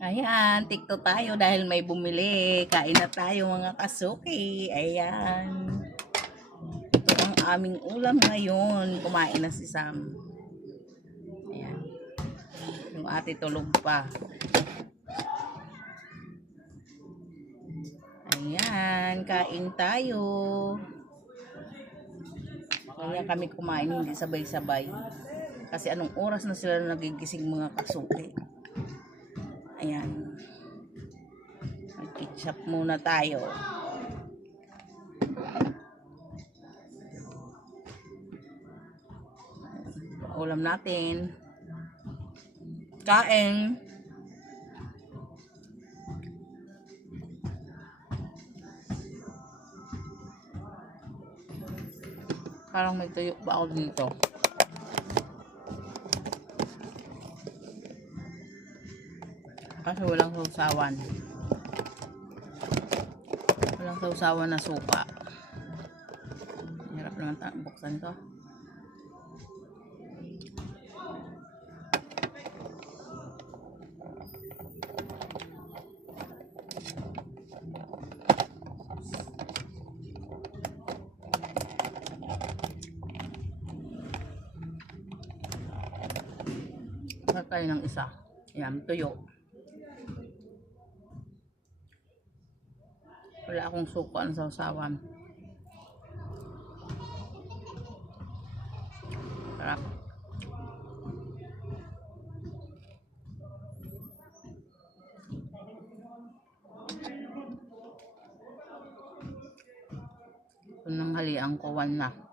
Ayan, tikto tayo dahil may bumili. Kain na tayo mga kasuki. Ayan. Ito ang aming ulam ngayon. Kumain na si Sam. Ayan. Yung ate tulog pa. Ayan, kain tayo. Kaya kami kumain, hindi sabay-sabay. Kasi anong oras na sila nagigising mga kasuki. Ayan. Mag-ketchup muna tayo. Ulam natin. Kain. Parang may tuyo pa ako dito. Kasi walang sausawan. Walang sausawan na suka. Hirap naman buksan to. Tayo ng isa. Ayan, tuyo. Wala akong suka ng sausawan. Sarap. Ito nang haliang ko, 1 na.